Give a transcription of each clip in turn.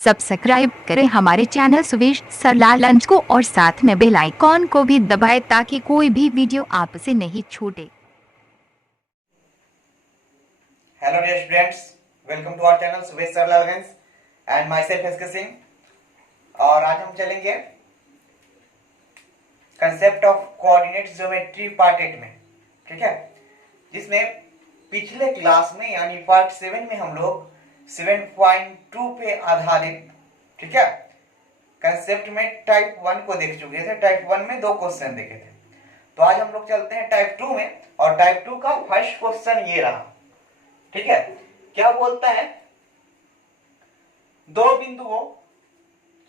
Subscribe करें हमारे channel Suvesh सरलाल लंच को और साथ में बेल आइकॉन को भी दबाएं ताकि कोई भी वीडियो आपसे नहीं छूटे। Hello dear students, welcome to our channel सुवेश सरलाल लंच and myself एसके सिंह। और आज हम चलेंगे concept of coordinate geometry part 8 में, ठीक है, जिसमें पिछले क्लास में यानी पार्ट 7 में हम लोग 7.2 पे आधारित, ठीक है, कंसेप्ट में टाइप 1 को देख चुके थे। टाइप 1 में 2 क्वेश्चन देखे थे, तो आज हम लोग चलते हैं टाइप 2 में। और टाइप 2 का फर्स्ट क्वेश्चन ये रहा, ठीक है। क्या बोलता है, दो बिंदुओं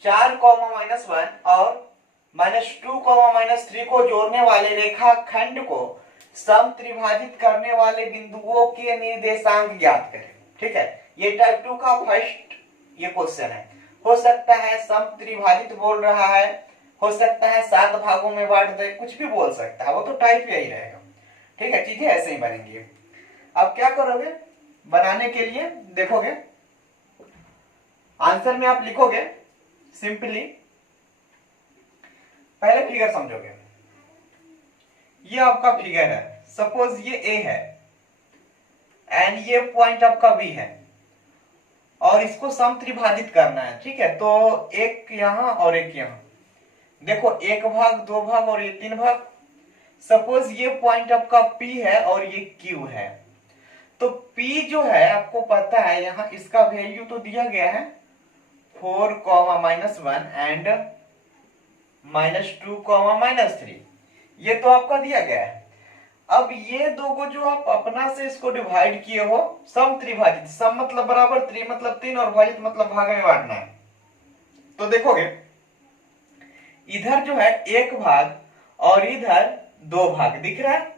4, -1 और -2, -3 को जोड़ने वाले रेखाखंड को समत्रिभाजित करने वाले बिंदुओं के निर्देशांक ज्ञात करें, ठीक है। ये टाइप 2 का फर्स्ट ये क्वेश्चन है। हो सकता है समत्रिभाजित बोल रहा है, हो सकता है 7 भागों में बांट दे, कुछ भी बोल सकता है, वो तो टाइप यही रहेगा, ठीक है। चीजें ऐसे ही बनेंगी। अब क्या करोगे, बनाने के लिए देखोगे, आंसर में आप लिखोगे सिंपली, पहले फिगर समझोगे। ये आपका फिगर है, सपोज ये ए है एंड ये पॉइंट आपका बी है और इसको समत्रिभाजित करना है, ठीक है। तो एक यहां और एक यहां, देखो 1 भाग, 2 भाग और ये 3 भाग। सपोज ये पॉइंट आपका P है और ये Q है, तो P जो है आपको पता है, यहां इसका वैल्यू तो दिया गया है 4, -1 एंड -2, -3, ये तो आपका दिया गया है। अब ये दो को जो आप अपना से इसको डिवाइड किए हो, सम त्रिभाजित, सम मतलब बराबर, त्रि मतलब 3 और भाजित मतलब भाग में बांटना है। तो देखोगे इधर जो है 1 भाग और इधर 2 भाग दिख रहा है,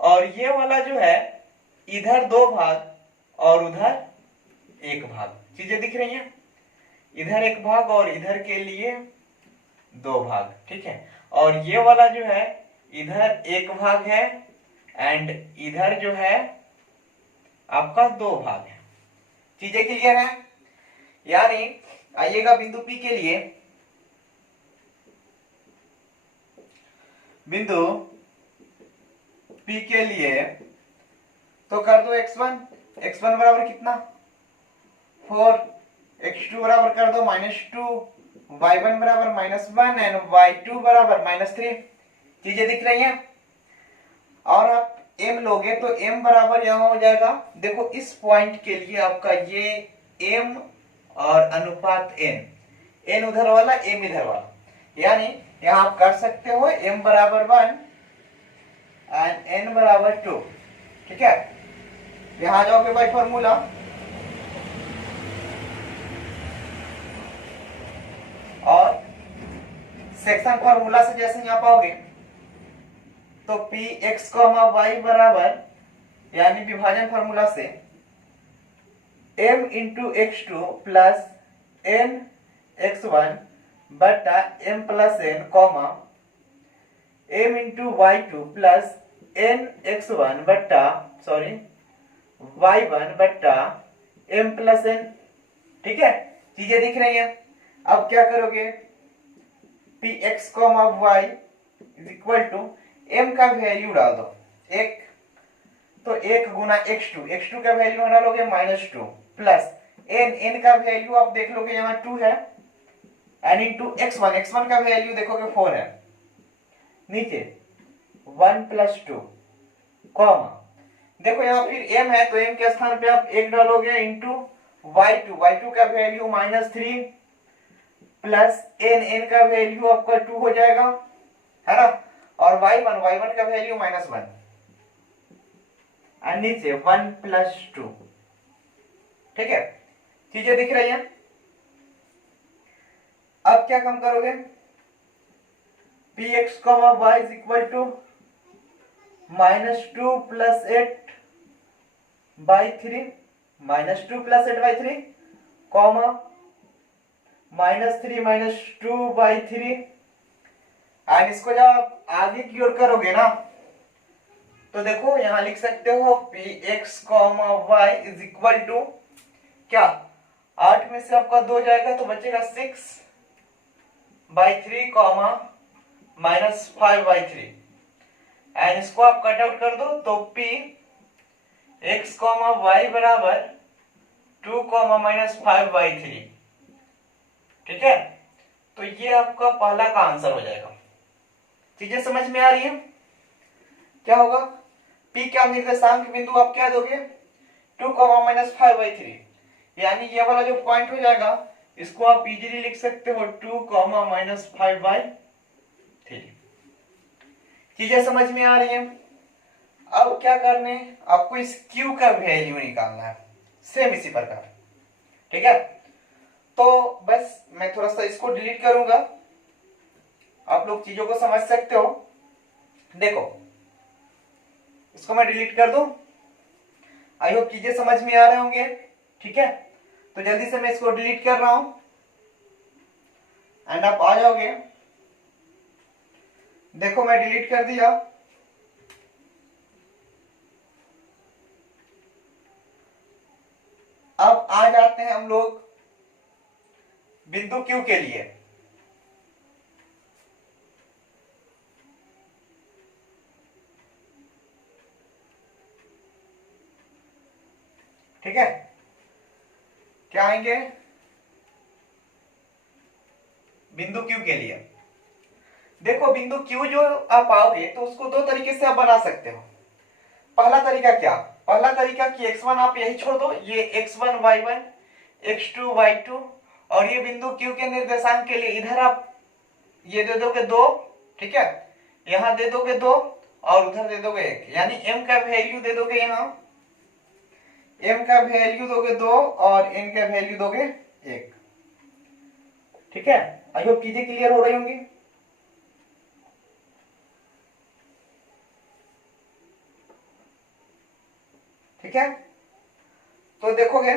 और ये वाला जो है इधर 2 भाग और उधर 1 भाग, चीजें दिख रही हैं। इधर 1 भाग और इधर के लिए 2 भाग, ठीक है। और ये वाला जो है इधर 1 भाग है एंड इधर जो है आपका 2 भाग है। चीजें क्लियर है? यानी आइएगा बिंदु P के लिए, बिंदु P के लिए तो कर दो x1, x1 बराबर कितना 4, x2 बराबर कर दो -2, y1 बराबर -1 एंड y2 बराबर -3। चीजें दिख रही हैं। और आप m लोगे तो m बराबर यहां हो जाएगा, देखो इस पॉइंट के लिए आपका ये m और अनुपात n उधर वाला m इधर वाला, यानी यहां आप कर सकते हो m बराबर 1 एंड n बराबर 2, ठीक है। यहां जाओगे बाय फॉर्मूला, और सेक्शन फॉर्मूला से जैसे यहां पाओगे तो px, y बराबर, यानी विभाजन फॉर्मूला से m into x2 plus n x1 बटा m plus n, m into y2 plus n x1 बटा y1 बटा m प्लस n, ठीक है। चीजें दिख रही हैं। अब क्या करोगे, px, y is equal to m का वैल्यू डाल दो 1, तो 1 गुना x2 का वैल्यू डालोगे -2 प्लस n का वैल्यू आप देख लोगे यहाँ 2 है एंड इंटू x1 का वैल्यू देखोगे 4 है, नीचे 1 प्लस 2, देखो यहाँ फिर m है तो m के स्थान पे आप 1 डालोगे इंटू y2 का वैल्यू -3 प्लस n का वैल्यू आपका 2 हो जाएगा, है ना। और y1 का वैल्यू -1 और नीचे 1 प्लस 2, ठीक है। चीजें दिख रही हैं। अब क्या कम करोगे, px, y is equal to -2 plus 8 by 3, -2 plus 8 by 3, -3 -2 by 3, and इसको जब आप आगे की ओर करोगे ना, तो देखो यहां लिख सकते हो px, y is equal to क्या 8 में से आपका 2 जाएगा तो बचेगा 6/3 कॉमा -5/3 एंड इसको आप कट आउट कर दो तो p x कॉमा y बराबर 2 कॉमा -5/3। ठीक है, तो ये आपका पहला का आंसर हो जाएगा। चीजें समझ में आ रही है? क्या होगा, p क्या निर्देशांक बिंदु आप क्या दोगे 2 -5/3, यानी ये वाला जो पॉइंट हो जाएगा इसको आप इजीली लिख सकते हो 2 -5/3। चीजें समझ में आ रही है? अब क्या करने, आपको इस q का वैल्यू निकालना है, सेम इसी प्रकार। ठीक है, तो बस मैं थोड़ा सा इसको डिलीट करूंगा, आप लोग चीजों को समझ सकते हो। देखो इसको मैं डिलीट कर दूं, आई होप चीजें समझ में आ रहे होंगे। ठीक है, तो जल्दी से मैं इसको डिलीट कर रहा हूं एंड आप आ जाओगे। देखो मैं डिलीट कर दिया। अब आ जाते हैं हम लोग बिंदु Q के लिए। ठीक है, क्या आएंगे बिंदु Q के लिए। देखो बिंदु Q जो आप आओगे तो उसको दो तरीके से आप बना सकते हो। पहला तरीका क्या, पहला तरीका कि x1 आप यही छोड़ दो, ये x1 y1 x2 y2 और ये बिंदु Q के निर्देशांक के लिए इधर आप ये दे दोगे 2। ठीक है, यहां दे दोगे 2 और उधर दे दोगे 1, यानी m का वैल्यू दे दोगे, यहां m का वैल्यू दोगे 2 और n का वैल्यू दोगे 1। ठीक है, आई होप चीजें क्लियर हो रही होंगी। ठीक है, तो देखोगे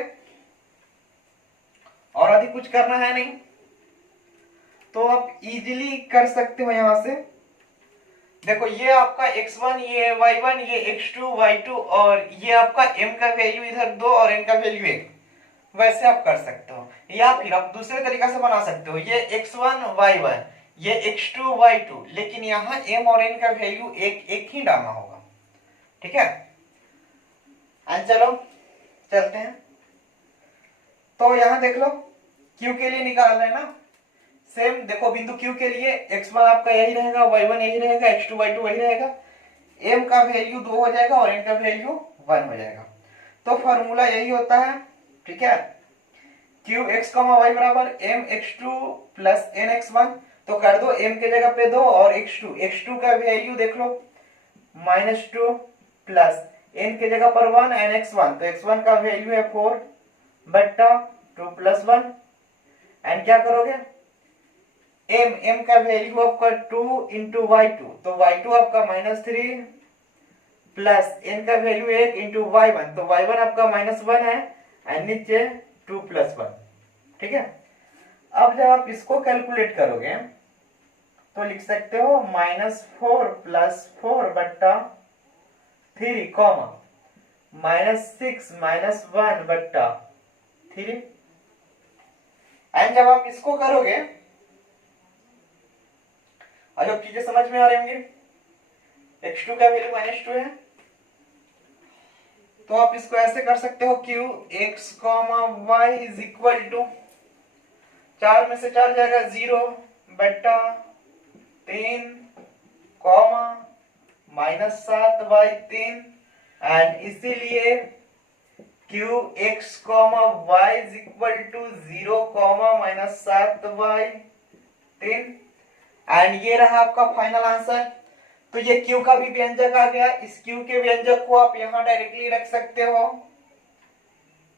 और अधिक कुछ करना है नहीं, तो आप इजीली कर सकते हो। यहां से देखो ये आपका x1 ये y1 ये x2 y2 और ये आपका m का वैल्यू इधर 2 और n का वैल्यू 1, वैसे आप कर सकते हो। या फिर आप दूसरे तरीका से बना सकते हो, ये x1 y1 ये x2 y2, लेकिन यहाँ m और n का वैल्यू एक ही डालना होगा। ठीक है, चलो चलते हैं। तो यहां देख लो Q के लिए निकाल रहे हैं ना, सेम देखो बिंदु Q के लिए x1 आपका यही रहेगा, y1 यही रहेगा, x2 y2 वही रहेगा, m का वैल्यू 2 हो जाएगा और n का वैल्यू 1 हो जाएगा। तो फॉर्मूला यही होता है। ठीक है, qx, y बराबर mx2 प्लस nx1, तो कर दो m के जगह पे 2 और x2 का वैल्यू देख लो -2 प्लस n के जगह पर 1 nx1, तो x1 का वैल्यू है 4 बट्टा 2 प्लस 1 एंड क्या करोगे m का वैल्यू आपका 2 इंटू y2, तो y2 आपका -3 प्लस n का वैल्यू 1 इंटू y1, तो y1 आपका -1 है एंड नीचे 2 प्लस 1। ठीक है, अब जब आप इसको कैलकुलेट करोगे तो लिख सकते हो -4 प्लस 4 बट्टा 3 कॉमा -6 -1 बट्टा 3। एंड जब आप इसको करोगे, अब चीजें समझ में आ रही होंगी, x2 का वैल्यू -2 है, तो आप इसको ऐसे कर सकते हो qx, y is equal to 4 में से 4 जाएगा 0 बट्टा 3 कॉमा -7/3 एंड इसीलिए qx, y is equal to 0 -7/3 and ये रहा आपका फाइनल आंसर। तो ये q का भी व्यंजक आ गया, इस q के व्यंजक को आप यहां डायरेक्टली रख सकते हो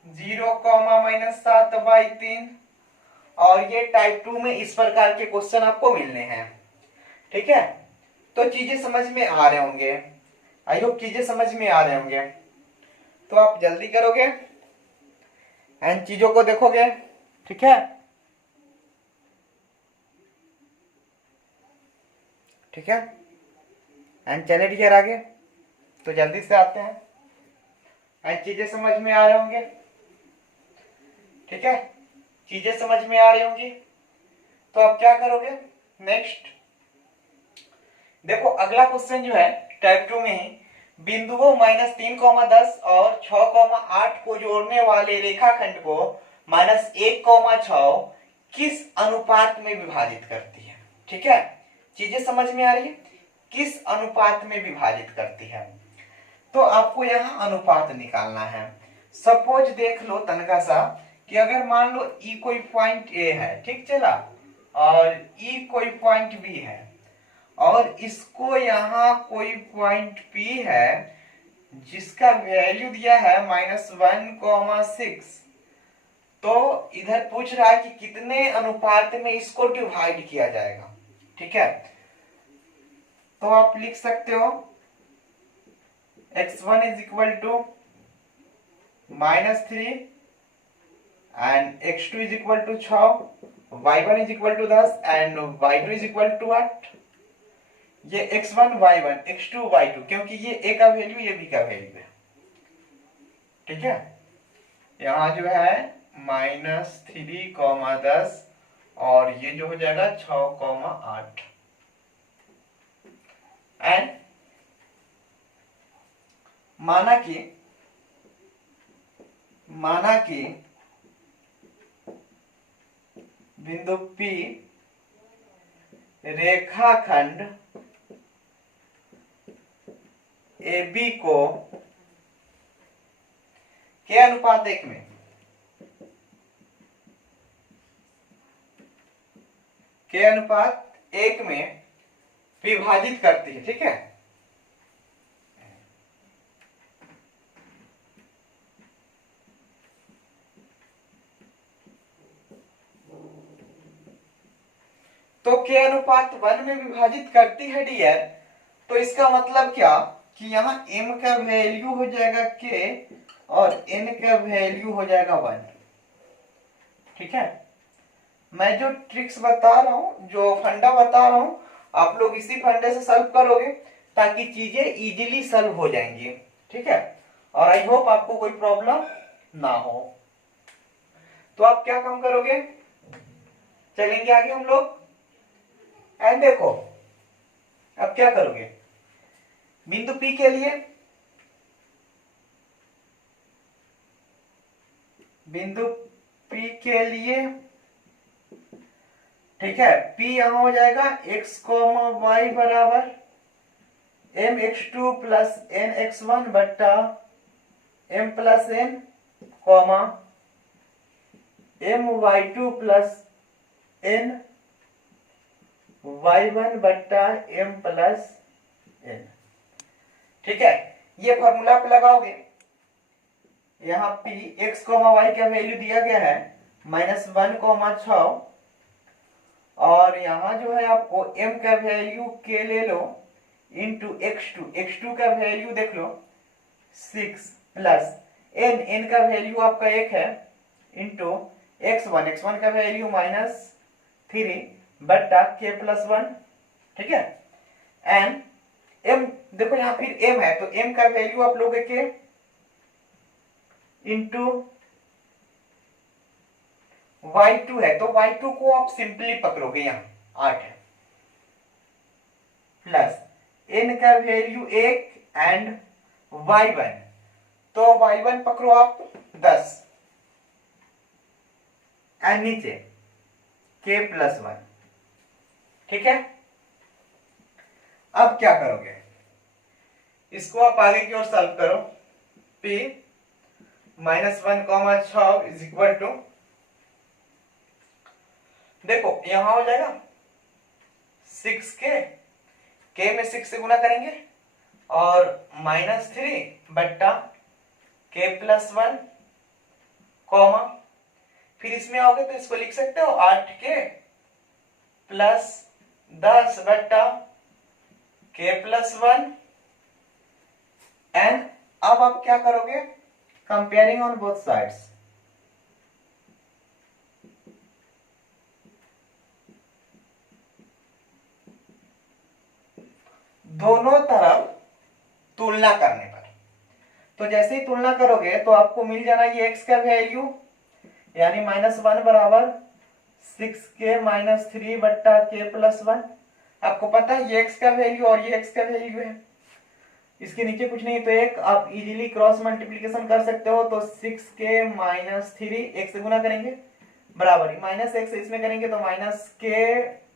0 -7/3 और ये टाइप 2 में इस प्रकार के क्वेश्चन आपको मिलने हैं। ठीक है, तो चीजें समझ में आ रहे होंगे, आई होप चीजें समझ में आ रहे होंगे। तो आप जल्दी करोगे एंड चीजों को देखोगे। ठीक है, ठीक है एंड चले डियर आगे, तो जल्दी से आते हैं एंड चीजें समझ में आ रहे होंगे। ठीक है, चीजें समझ में आ रही होंगी। तो अब क्या करोगे नेक्स्ट, देखो अगला क्वेश्चन जो है टाइप 2 में ही, बिंदुओं -3,10 और 6,8 को जोड़ने वाले रेखाखंड को -1,6 किस अनुपात में विभाजित करती है। ठीक है, चीजें समझ में आ रही है, किस अनुपात में विभाजित करती है। तो आपको यहाँ अनुपात निकालना है। सपोज देख लो तनका सा कि अगर मान लो ई कोई पॉइंट ए है, ठीक चला, और ई कोई पॉइंट बी है, और इसको यहाँ कोई पॉइंट पी है जिसका वैल्यू दिया है -1,6, तो इधर पूछ रहा है कि कितने अनुपात में इसको डिवाइड किया जाएगा। ठीक है, तो आप लिख सकते हो x1 is equal to -3 and x2 is equal to 6, y1 is equal to 10 and y2 is equal to 8। ये x1 y1 x2 y2, क्योंकि ये a का वैल्यू ये b का वैल्यू है। ठीक है, यहां जो है -3,10 और ये जो हो जाएगा 6,8 एंड माना कि बिंदु P रेखाखंड AB को के अनुपात 1 में विभाजित करती है। ठीक है, तो के अनुपात 1 में विभाजित करती है डियर, तो इसका मतलब क्या कि यहाँ m का वैल्यू हो जाएगा k और n का वैल्यू हो जाएगा 1। ठीक है, मैं जो ट्रिक्स बता रहा हूं, जो फंडा बता रहा हूं, आप लोग इसी फंडे से सॉल्व करोगे ताकि चीजें इजीली सॉल्व हो जाएंगी। ठीक है, और आई होप आपको कोई प्रॉब्लम ना हो। तो आप क्या काम करोगे, चलेंगे आगे हम लोग। एंड देखो अब क्या करोगे, बिंदु P के लिए ठीक है, P यहां हो जाएगा x, y बराबर mx2 प्लस nx1 बट्टा m plus n, my2 plus n y1 बट्टा m प्लस n। ठीक है, ये फॉर्मूला पे लगाओगे, यहाँ p x, y का वैल्यू दिया गया है -1,6, और यहाँ जो है आपको m का वैल्यू k ले लो इंटू x2 का वैल्यू देख लो 6 प्लस n का वैल्यू आपका 1 है इंटू x1 का वैल्यू -3 बट्टा k प्लस 1। ठीक है, एंड m देखो यहाँ फिर m है, तो m का वैल्यू आप लोगे k इंटू y2 है, तो y2 को आप सिंपली पकड़ोगे, यहाँ 8 है, प्लस n का वैल्यू 1 एंड y1, तो y1 पकड़ो आप 10 एंड नीचे k प्लस 1। ठीक है, अब क्या करोगे, इसको आप आगे की ओर सॉल्व करो। p -1,6 इज इक्वल टू, देखो यहां हो जाएगा 6k, k में 6 से गुना करेंगे और -3 बट्टा k प्लस 1, फिर इसमें आओगे तो इसको लिख सकते हो 8k प्लस 10 बट्टा k प्लस 1। एंड अब आप क्या करोगे, कंपेयरिंग ऑन बोथ साइड्स, दोनों तरफ तुलना करने पर, तो जैसे ही तुलना करोगे तो आपको मिल जाना ये x का वैल्यू, यानी -1 बराबर 6k-3/k+1। आपको पता है ये x का वैल्यू और ये x का वैल्यू है, इसके नीचे कुछ नहीं तो एक, आप इजीली क्रॉस मल्टीप्लीकेशन कर सकते हो। तो 6k-3 एक से गुना करेंगे बराबर -x इसमें करेंगे तो -k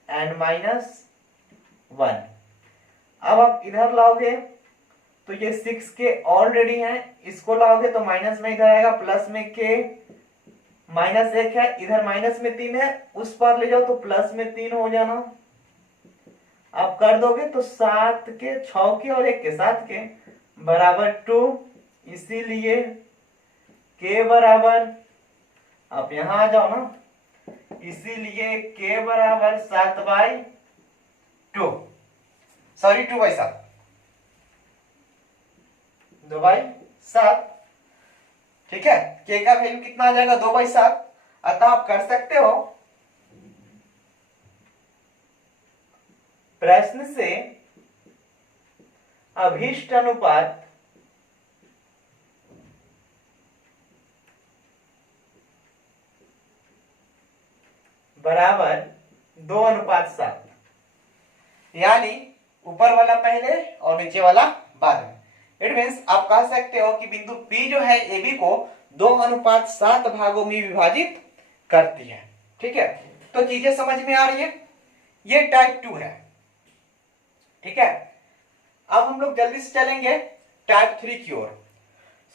एंड -1। अब आप इधर लाओगे तो ये 6k ऑलरेडी है, इसको लाओगे तो माइनस में इधर आएगा, प्लस में k, -1 है, इधर माइनस में 3 है, उस पर ले जाओ तो प्लस में 3 हो जाना। आप कर दोगे तो 7k, 6k और 1 के 7k बराबर 2, इसीलिए k बराबर, आप यहां आ जाओ ना, इसीलिए k बराबर 7/2, सॉरी 2/7, 2/7। ठीक है, k का वैल्यू कितना आ जाएगा 2/7। अतः आप कर सकते हो प्रश्न से अभीष्ट अनुपात बराबर 2:7, यानी ऊपर वाला पहले और नीचे वाला बाद में। इट मीन्स आप कह सकते हो कि बिंदु P जो है AB को 2:7 भागों में विभाजित करती है। ठीक है, तो चीजें समझ में आ रही है। ये टाइप 2 है। ठीक है, अब हम लोग जल्दी से चलेंगे टाइप 3 की ओर।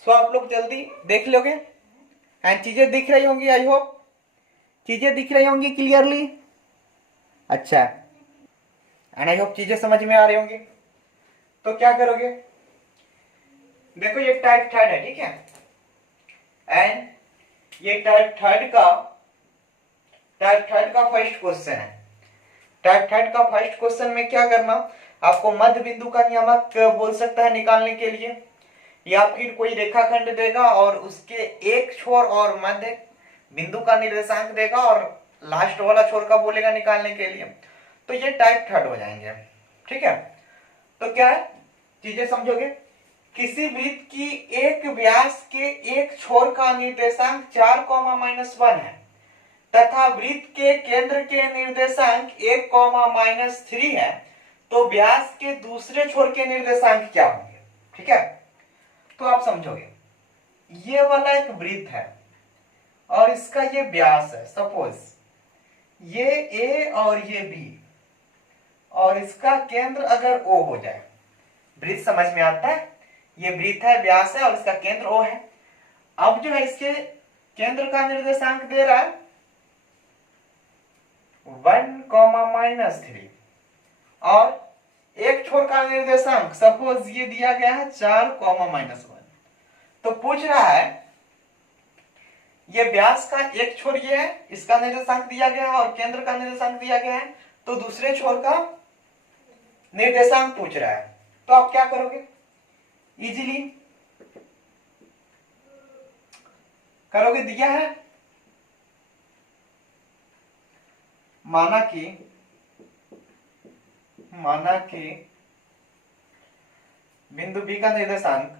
सो आप लोग जल्दी देख लोगे एंड चीजें दिख रही होंगी, आई होप चीजें दिख रही होंगी क्लियरली। अच्छा, एंड आई होप चीजें समझ में आ रही होंगी। तो क्या करोगे, देखो ये टाइप 3 है, ठीक है, एंड ये टाइप 3 का फर्स्ट क्वेश्चन है। टाइप 3 का फर्स्ट क्वेश्चन में क्या करना, आपको मध्य बिंदु का नियामक बोल सकता है निकालने के लिए, या फिर कोई रेखाखंड देगा और उसके एक छोर और मध्य बिंदु का निर्देशांक देगा और लास्ट वाला छोर का बोलेगा निकालने के लिए। तो ये टाइप 3 हो जाएंगे। ठीक है, तो क्या है, चीजें समझोगे। किसी वृत्त की एक व्यास के एक छोर का निर्देशांक 4, -1 है तथा वृत्त के केंद्र के निर्देशांक 1, -3 है, तो व्यास के दूसरे छोर के निर्देशांक क्या होंगे। ठीक है, तो आप समझोगे ये वाला एक वृत्त है और इसका ये व्यास है, सपोज ये A और ये B, और इसका केंद्र अगर O हो जाए, वृत्त समझ में आता है, ये वृत्त है, व्यास है और इसका केंद्र O है। अब जो है इसके केंद्र का निर्देशांक दे रहा है 1, और एक छोर का निर्देशांक सपोज ये दिया गया है 4, तो पूछ रहा है ये व्यास का एक छोर ये है, इसका निर्देशांक दिया गया है और केंद्र का निर्देशांक दिया गया है, तो दूसरे छोर का निर्देशांक पूछ रहा है। तो आप क्या करोगे, इजीली करोगे, दिया है माना कि बिंदु B का निर्देशांक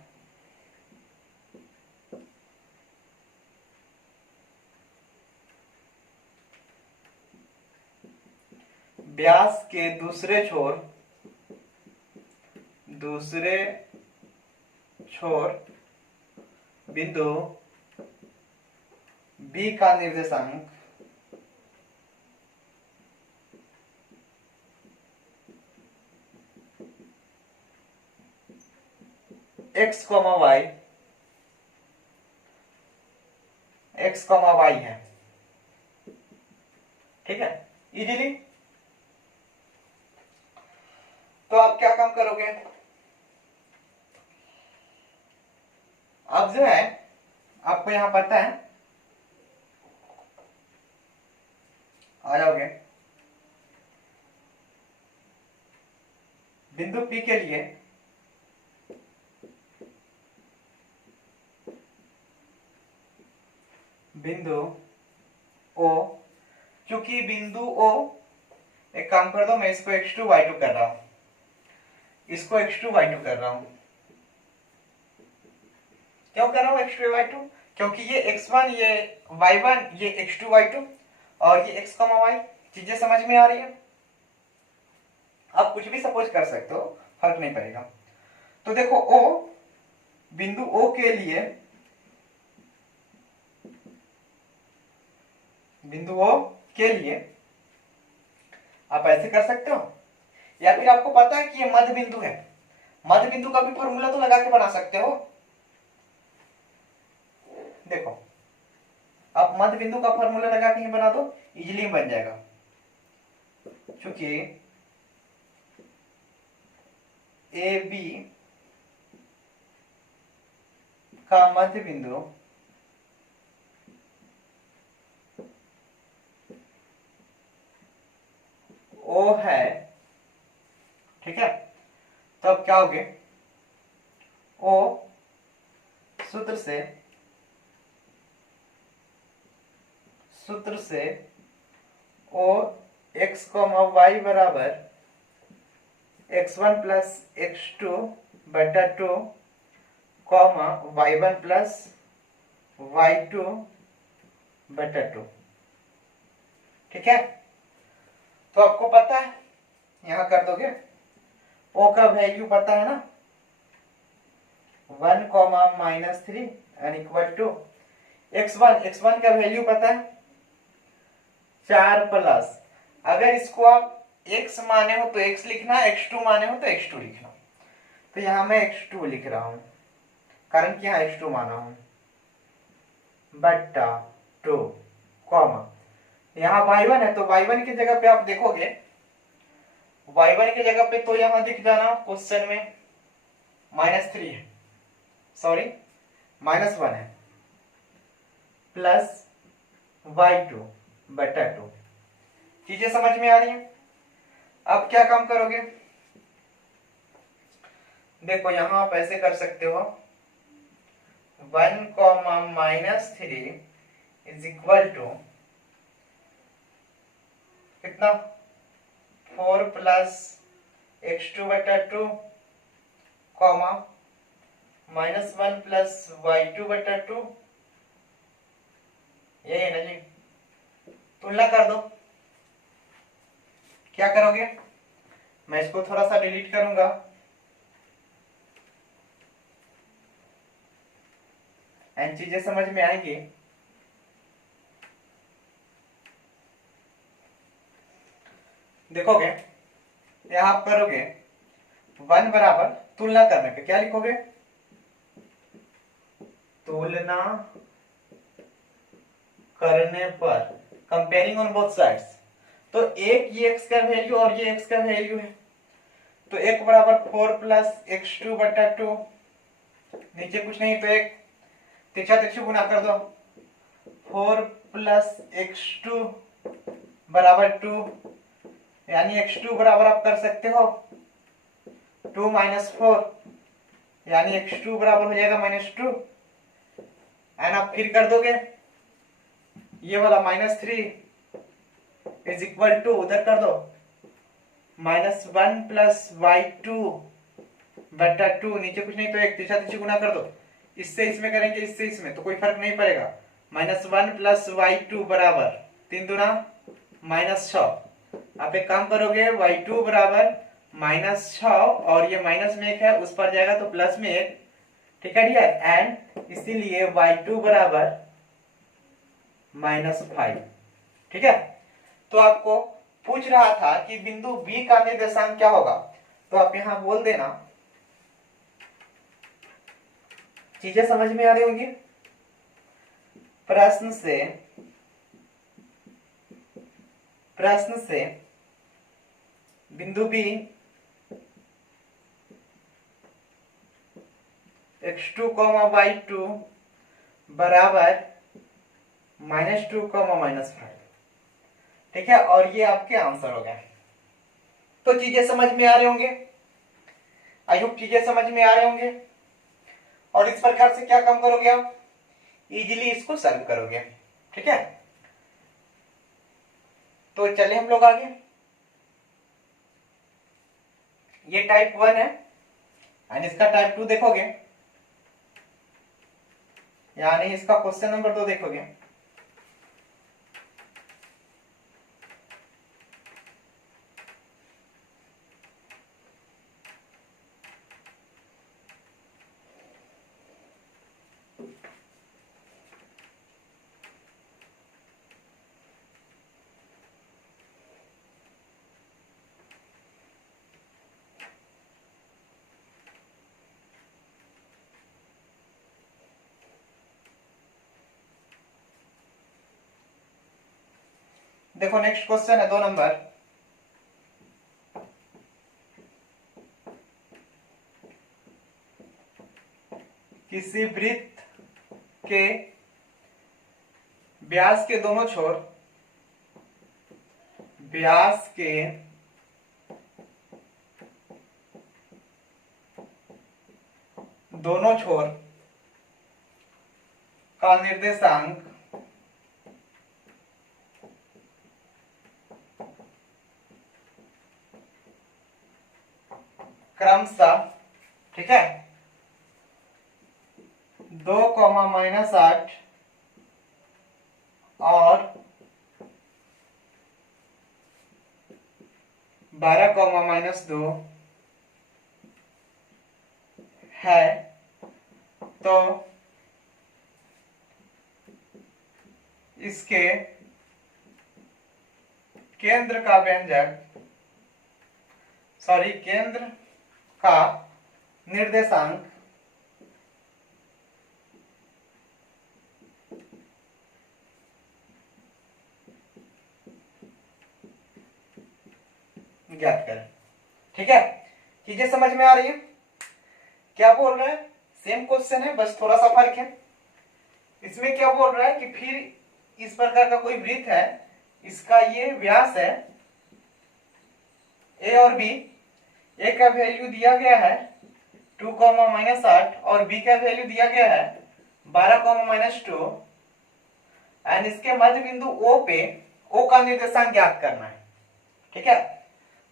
व्यास के दूसरे छोर बिंदु B का निर्देशांक x, y है। ठीक है, इजीली। तो आप क्या काम करोगे, अब जो है आपको यहां पता है, आ जाओगे बिंदु P के लिए बिंदु O, क्योंकि बिंदु O, एक काम कर दो, मैं इसको x2 y2 कर रहा हूं, इसको x2 y2 कर रहा हूं। क्यों कर रहा हूं x2 y2, क्योंकि ये x1 ये y1 ये x2 y2 और ये x, y चीजें समझ में आ रही है। आप कुछ भी सपोज कर सकते हो, फर्क नहीं पड़ेगा। तो देखो O, बिंदु O के लिए, बिंदु O के लिए आप ऐसे कर सकते हो, या फिर आपको पता है कि ये मध्य बिंदु है, मध्य बिंदु का भी फॉर्मूला तो लगा के बना सकते हो। देखो आप मध्य बिंदु का फॉर्मूला लगा के ही बना दो, इजीली बन जाएगा। क्योंकि ए बी का मध्य बिंदु ओ है, ठीक है। तो अब क्या हो गए, ओ सूत्र से ओ एक्स कॉमा वाई बराबर x1 प्लस x2 बटा 2 कॉमा y1 प्लस y2 बटा 2, ठीक है। तो आपको पता है, यहां कर दोगे, o का वैल्यू पता है ना, 1 comma -3 and equal to x1 का वैल्यू पता है 4 प्लस, अगर इसको आप x माने हो तो x लिखना, x2 माने हो तो x2 लिखना। तो यहां मैं x2 लिख रहा हूं, कारण कि यहां x2 माना हूं, बट्टा 2 कॉमा, यहां y1 है तो y1 की जगह पे आप देखोगे, y1 की जगह पे तो यहां दिख जाना क्वेश्चन में -3 है, सॉरी -1 है, प्लस y2 बटा 2। चीजें समझ में आ रही हैं। अब क्या काम करोगे, देखो यहां आप ऐसे कर सकते हो, 1 कॉमा -3 इज इक्वल टू कितना, 4 प्लस x2 बटा 2 कॉमा -1 प्लस y2 बटा 2, ये है ना जी। तुलना कर दो, क्या करोगे, मैं इसको थोड़ा सा डिलीट करूंगा, एंड चीजें समझ में आएंगी। देखोगे यहां आप करोगे 1 बराबर, तुलना करने पे क्या लिखोगे, तुलना करने पर, कंपेयरिंग ऑन बोथ साइड्स, तो एक ये x का वैल्यू और ये x का वैल्यू है, तो एक बराबर 4 प्लस x2 बटा 2, नीचे कुछ नहीं तो एक तिरछा तिरछी गुना कर दो, 4 प्लस x2 बराबर 2, यानी x2 बराबर आप कर सकते हो 2 माइनस 4, यानी x2 बराबर हो जाएगा -2, एंड आप फिर कर दोगे ये वाला -3 इज इक्वल टू, उधर कर दो -1 प्लस y2 बटा 2, नीचे कुछ नहीं तो एक, तिरछा तिरछी गुना कर दो, इससे इसमें करेंगे इससे इसमें तो कोई फर्क नहीं पड़ेगा, -1 प्लस y2 बराबर 3 दूना -6, आप एक काम करोगे y2 बराबर -6 और ये माइनस में एक है उस पर जाएगा तो प्लस में एक, ठीक है डियर, एंड इसीलिए y2 बराबर -5, ठीक है। तो आपको पूछ रहा था कि बिंदु B का निर्देशांक क्या होगा, तो आप यहां बोल देना, चीजें समझ में आ रही होंगी। प्रश्न से बिंदु B x2, y2 बराबर -2, -5, ठीक है, और ये आपके आंसर हो गए। तो चीजें समझ में आ रहे होंगे, आई होप चीजें समझ में आ रहे होंगे, और इस प्रकार से क्या काम करोगे आप, इजीली इसको सॉल्व करोगे, ठीक है। तो चले हम लोग आगे, ये टाइप 1 है, एंड इसका टाइप 2 देखोगे, यानी इसका क्वेश्चन नंबर 2 देखोगे, देखो नेक्स्ट क्वेश्चन है 2 नंबर। किसी वृत्त के व्यास के दोनों छोर, व्यास के दोनों छोर का निर्देशांक क्रमशः, ठीक है, 2,-8 और 12,-2 है, तो इसके केंद्र का व्यंजक, सॉरी केंद्र का निर्देशांक ज्ञात करें। ठीक है, चीजें समझ में आ रही है? क्या बोल रहा है? सेम क्वेश्चन है, बस थोड़ा सा फर्क है। इसमें क्या बोल रहा है कि फिर इस प्रकार का कोई वृत्त है, इसका ये व्यास है ए और बी, ए का वैल्यू दिया गया है 2,-8 और बी का वैल्यू दिया गया है 12,-2 एंड इसके मध्य बिंदु ओ पे ओ का निर्देशांक ज्ञात करना है। ठीक है,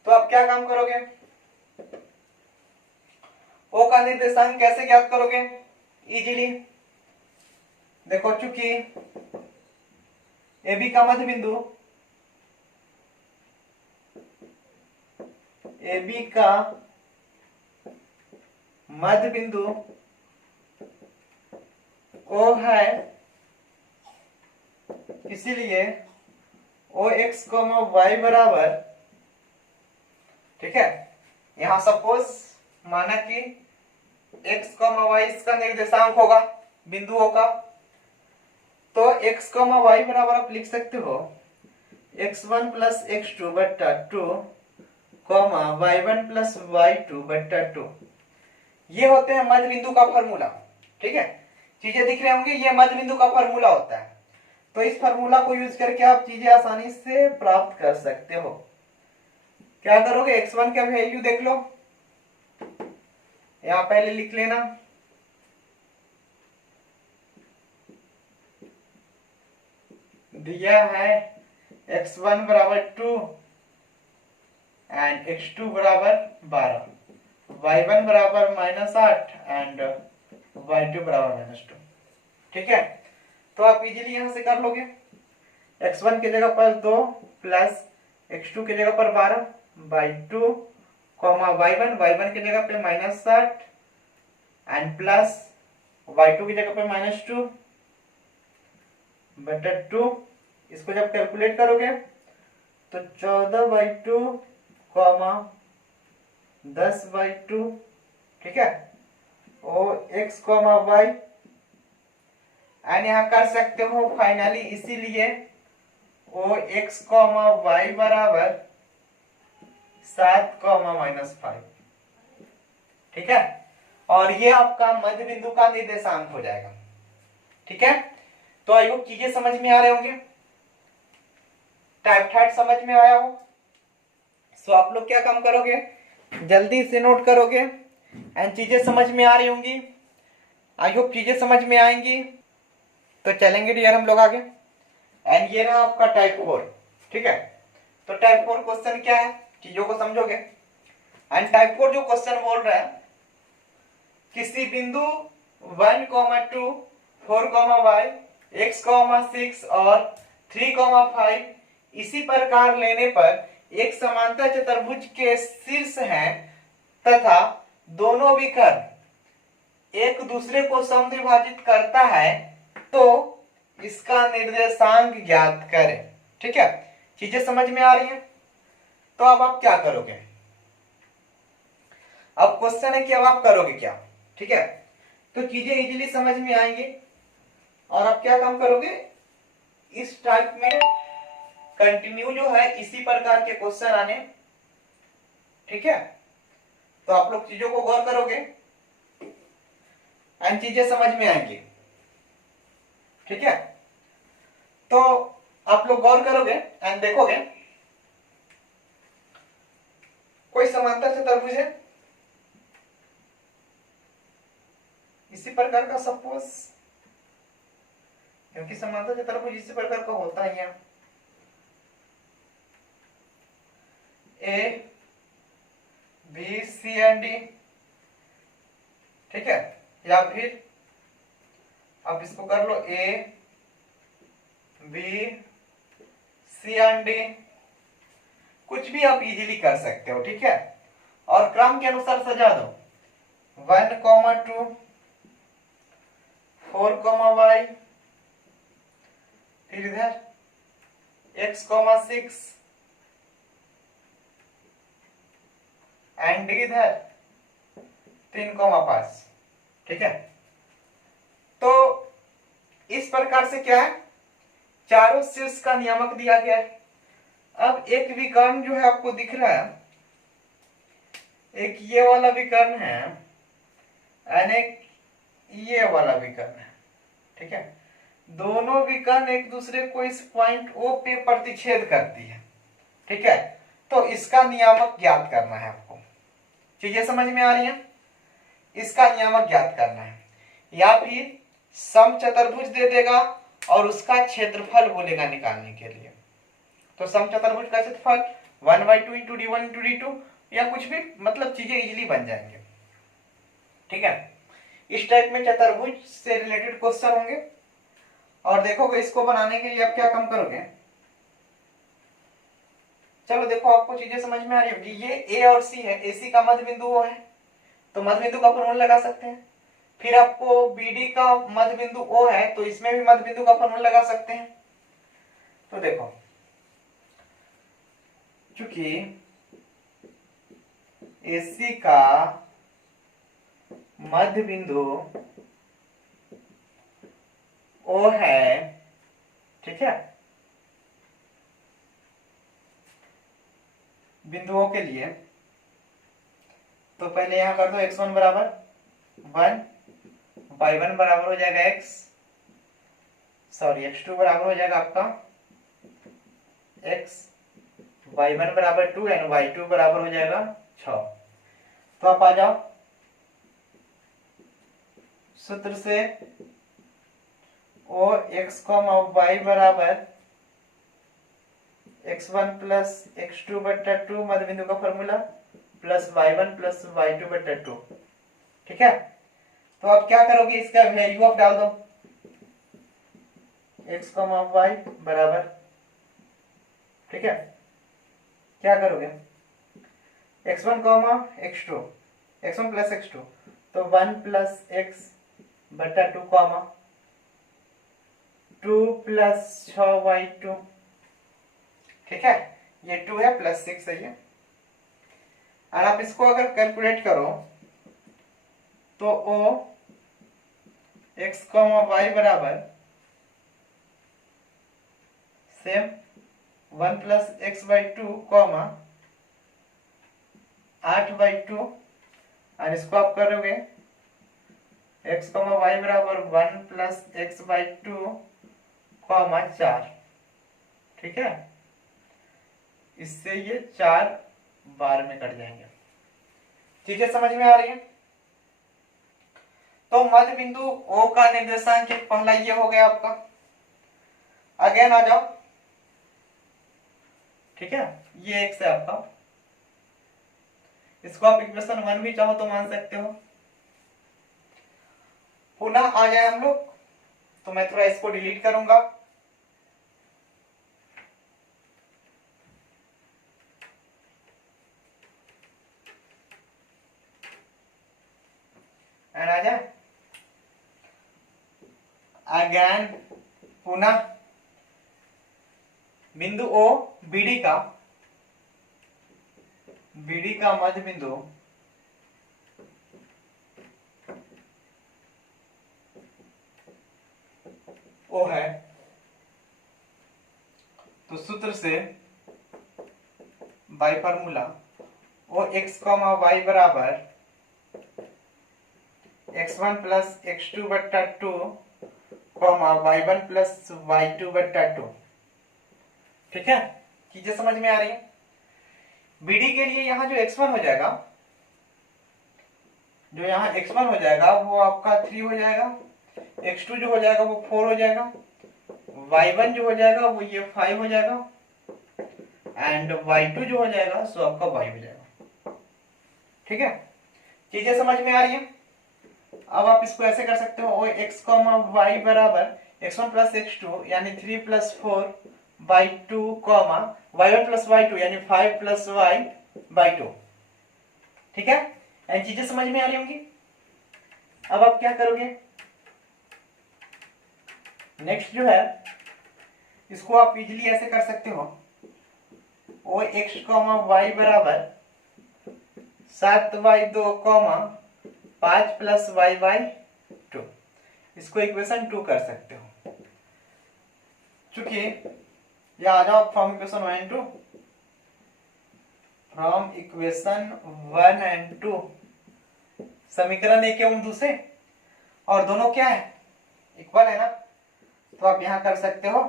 तो आप क्या काम करोगे? ओ का निर्देशांक कैसे ज्ञात करोगे? इजीली देखो, चूंकि ए बी का मध्य बिंदु, ए बी का मध्य बिंदु ओ है, इसीलिए ओ एक्स वाई बराबर, ठीक है, यहां सपोज माना कि एक्स वाई इसका निर्देशांक होगा बिंदुओं का, तो एक्स वाई बराबर आप लिख सकते हो x1 प्लस x2 बट्टा 2 y1 प्लस y2 बट्टा 2। ये होते हैं मध्य बिंदु का फॉर्मूला। ठीक है, चीजें दिख रहे होंगे, ये मध्य बिंदु का फॉर्मूला होता है। तो इस फॉर्मूला को यूज करके आप चीजें आसानी से प्राप्त कर सकते हो। क्या करोगे? x1 का वैल्यू देख लो, यहां पहले लिख लेना, दिया है x1 बराबर 2 एंड x2 बराबर 12, y1 बराबर -8 एंड y2 बराबर -2। ठीक है, तो आप इजीली यहां से कर लोगे। x1 की जगह पर 2 प्लस x2 की जगह पर 12 बाई 2 y1 की जगह पे -8 एंड प्लस y2 की जगह पे -2 बटा 2। इसको जब कैलकुलेट करोगे तो 14/2 10/2, ठीक है, ओ x y एंड यहां कर सकते हो फाइनली, इसीलिए ओ x y बराबर 7 -5। ठीक है, और ये आपका मध्य बिंदु का निर्देशांक हो जाएगा। ठीक है, तो आई होप चीजें समझ में आ रहे होंगे, टाइप थर्ड समझ में आया हो। सो आप लोग क्या काम करोगे? जल्दी से नोट करोगे एंड चीजें समझ में आ रही होंगी। आई होप चीजें समझ में आएंगी, तो चलेंगे डियर हम लोग आगे। एंड ये रहा आपका टाइप 4। ठीक है, तो टाइप 4 क्वेश्चन क्या है, चीजों को समझोगे। एंड टाइप 4 जो क्वेश्चन बोल रहा है, किसी बिंदु 1, 2 4, x, 6 और 3, 5 इसी प्रकार लेने पर एक समांतर चतुर्भुज के शीर्ष हैं तथा दोनों विकर्ण एक दूसरे को समद्विभाजित करता है तो इसका निर्देशांक ज्ञात करें। ठीक है, चीजें समझ में आ रही हैं? तो अब आप क्या करोगे? अब क्वेश्चन है कि अब आप करोगे क्या? ठीक है, तो चीजें इजीली समझ में आएंगी और आप क्या काम करोगे, इस टाइप में कंटिन्यू जो है इसी प्रकार के क्वेश्चन आने। ठीक है, तो आप लोग चीजों को गौर करोगे एंड चीजें समझ में आएंगी। ठीक है, तो आप लोग गौर करोगे एंड देखोगे कोई समांतर चतुर्भुज है इसी प्रकार का, सपोज, क्योंकि समांतर चतुर्भुज इसी प्रकार का होता ही है, A B C and D. ठीक है, या फिर आप इसको कर लो A B C and D, कुछ भी आप इजीली कर सकते हो। ठीक है, और क्रम के अनुसार सजा दो, 1, 2, 4, y, फिर इधर x, 6 एंड इधर 3, 5। ठीक है, तो इस प्रकार से क्या है, चारों शीर्ष का नियामक दिया गया है। अब एक विकर्ण जो है आपको दिख रहा है, एक ये वाला विकर्ण है और एक ये वाला विकर्ण है। ठीक है, दोनों विकर्ण एक दूसरे को इस पॉइंट O पे प्रतिच्छेद करती है। ठीक है, तो इसका नियामक ज्ञात करना है आपको। चीजें समझ में आ रही हैं? इसका नियामक ज्ञात करना है, या फिर समचतुर्भुज दे देगा और उसका क्षेत्रफल बोलेगा निकालने के लिए। तो समचतुर्भुज का क्षेत्रफल 1/2 इंटू d1 इंटू d2 या कुछ भी, मतलब चीजें इजीली बन जाएंगे। ठीक है, इस टाइप में चतुर्भुज से रिलेटेड क्वेश्चन होंगे। और देखोगे इसको बनाने के लिए आप क्या काम करोगे, चलो देखो आपको चीजें समझ में आ रही होगी। ये ए और सी है, एसी का मध्य बिंदु वो है, तो मध्य बिंदु का फॉर्मूला लगा सकते हैं। फिर आपको बीडी का मध्य बिंदु ओ है, तो इसमें भी मध्य बिंदु का फॉर्मूला लगा सकते हैं। तो देखो, चूंकि एसी का मध्य बिंदु ओ है, ठीक है, बिंदुओं के लिए, तो पहले यहां कर दो x1 बराबर 1, y1 बराबर हो जाएगा x, सॉरी x2 बराबर हो जाएगा आपका x, y1 बराबर 2 एंड y2 बराबर हो जाएगा 6। तो आप आ जाओ सूत्र से ओ x, y बराबर x1 प्लस x2 बटा 2 मध्य बिंदु का formula plus y1 plus y2 बटा 2। ठीक है, तो आप क्या करोगे, इसका वैल्यू आप डाल दो, x, y बराबर, ठीक है, क्या करोगे, x1, x2, x1 plus x2, तो 1 प्लस x बटा 2, 2 प्लस 6y2। ठीक है, ये 2 है प्लस 6 है ये। और आप इसको अगर कैलकुलेट करो तो ओ x, y बराबर सेम 1 प्लस x बाई 2, 8/2, और इसको आप करोगे x, y बराबर 1 प्लस x बाई 2, 4। ठीक है, इससे ये 4 बार में कट जाएंगे। ठीक है, समझ में आ रही है? तो मध्य बिंदु O का निर्देशांक पहला ये हो गया आपका। अगेन आ जाओ, ठीक है, ये x है आपका, इसको आप इक्वेशन 1 भी चाहो तो मान सकते हो। पुनः आ जाए हम लोग तो मैं थोड़ा इसको डिलीट करूंगा। एंड आ जाए अगेन पुनः बिंदु ओ बीडी का मध्य बिंदु ओ है, तो सूत्र से by formula O x comma y बराबर x1 प्लस x2 बट्टा 2 कॉमा y1 प्लस y2 बट्टा 2। ठीक है, चीजें समझ में आ रही है। बीडी के लिए यहां जो x1 हो जाएगा, जो यहाँ x1 हो जाएगा वो आपका 3 हो जाएगा, x2 जो हो जाएगा वो 4 हो जाएगा, y1 जो हो जाएगा वो ये 5 हो जाएगा, एंड y2 जो हो जाएगा सो आपका y हो जाएगा। ठीक है, चीजें समझ में आ रही है। अब आप इसको ऐसे कर सकते हो, x कॉमा वाई बराबर x1 प्लस x2 यानी 3 plus 4 by 2 comma y1 plus y2 यानी 5 प्लस y बाई 2। ठीक है, ये चीजें समझ में आ रही होंगी। अब आप क्या करोगे, नेक्स्ट जो है इसको आप इजीली ऐसे कर सकते हो, ओ एक्स कॉमा वाई बराबर 7y2 comma 5 plus Y by 2। इसको इक्वेशन 2 कर सकते हो। चूंकि या आ जाओ from equation 1 and 2, from equation 1 and 2 समीकरण एक एवं दूसरे, और दोनों क्या है, इक्वल है ना, तो आप यहां कर सकते हो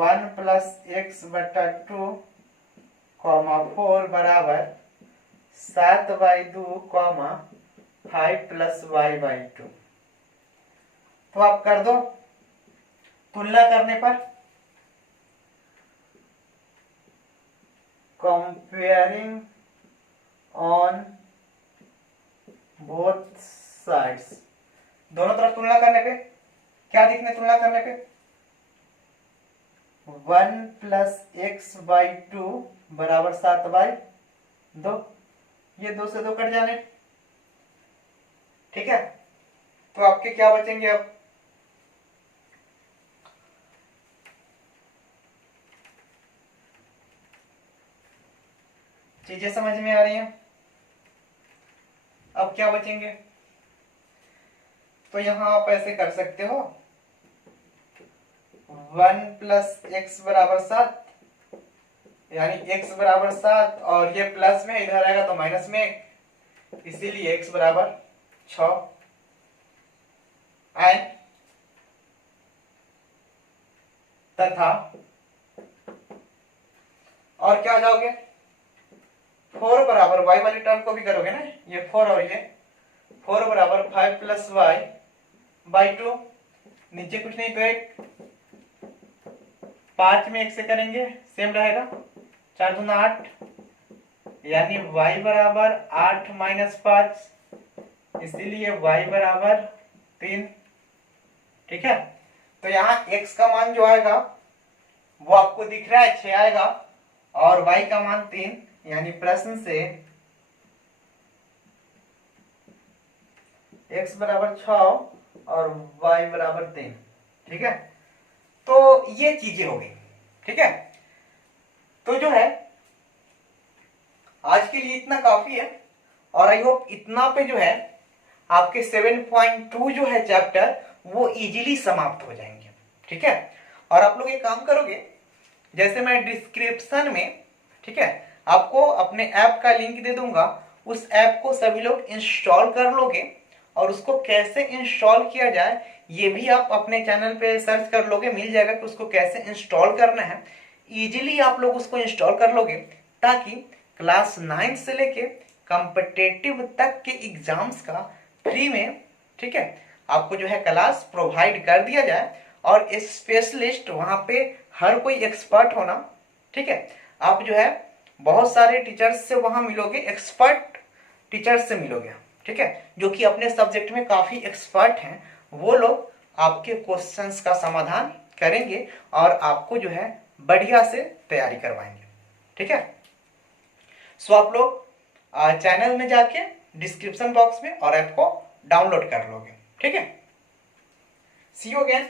1 प्लस एक्स बटा 2 कॉमा 4 बराबर 7y2 comma 5 plus y by 2। तो आप कर दो, तुलना करने पर कंपेयरिंग ऑन बोथ साइड्स, दोनों तरफ तुलना करने पे क्या दिखने, तुलना करने पे 1 प्लस एक्स बाई 2 बराबर 7/2, ये 2 से 2 कट जाने। ठीक है, तो आपके क्या बचेंगे, अब चीजें समझ में आ रही हैं। अब क्या बचेंगे, तो यहां आप ऐसे कर सकते हो 1 प्लस एक्स बराबर 7 यानी x बराबर 7 और ये प्लस में इधर आएगा तो माइनस में 1, इसीलिए x बराबर 6 एंड तथा और क्या जाओगे 4 बराबर y वाली टर्म को भी करोगे ना, ये 4 और ये 4 बराबर 5 प्लस y बाई 2, नीचे कुछ नहीं तो 1, 5 में 1 से करेंगे सेम रहेगा, 4 दूना 8 यानी y बराबर 8 माइनस 5, इसीलिए y बराबर 3। ठीक है, तो यहाँ x का मान जो आएगा वो आपको दिख रहा है 6 आएगा और y का मान 3, यानी प्रश्न से x बराबर 6 और y बराबर 3। ठीक है, तो ये चीजें हो गई। ठीक है, तो जो है आज के लिए इतना काफी है, और आई होप इतना पे जो है आपके 7.2 जो है चैप्टर वो इजीली समाप्त हो जाएंगे। ठीक है, और आप लोग एक काम करोगे, जैसे मैं डिस्क्रिप्शन में ठीक है आपको अपने ऐप का लिंक दे दूंगा, उस ऐप को सभी लोग इंस्टॉल कर लोगे, और उसको कैसे इंस्टॉल किया जाए ये भी आप अपने चैनल पे सर्च कर लोगे, मिल जाएगा कि उसको कैसे इंस्टॉल करना है। इजीली आप लोग उसको इंस्टॉल कर लोगे ताकि क्लास 9 से लेके कॉम्पिटिटिव तक के एग्जाम्स का फ्री में ठीक है आपको जो है क्लास प्रोवाइड कर दिया जाए, और स्पेशलिस्ट वहां पे हर कोई एक्सपर्ट होना। ठीक है, आप जो है बहुत सारे टीचर्स से वहां मिलोगे, एक्सपर्ट टीचर्स से मिलोगे। ठीक है, जो कि अपने सब्जेक्ट में काफी एक्सपर्ट हैं, वो लोग आपके क्वेश्चंस का समाधान करेंगे और आपको जो है बढ़िया से तैयारी करवाएंगे। ठीक है, सो आप लोग चैनल में जाके डिस्क्रिप्शन बॉक्स में और ऐप को डाउनलोड कर लोगे। ठीक है, सी यू अगेन।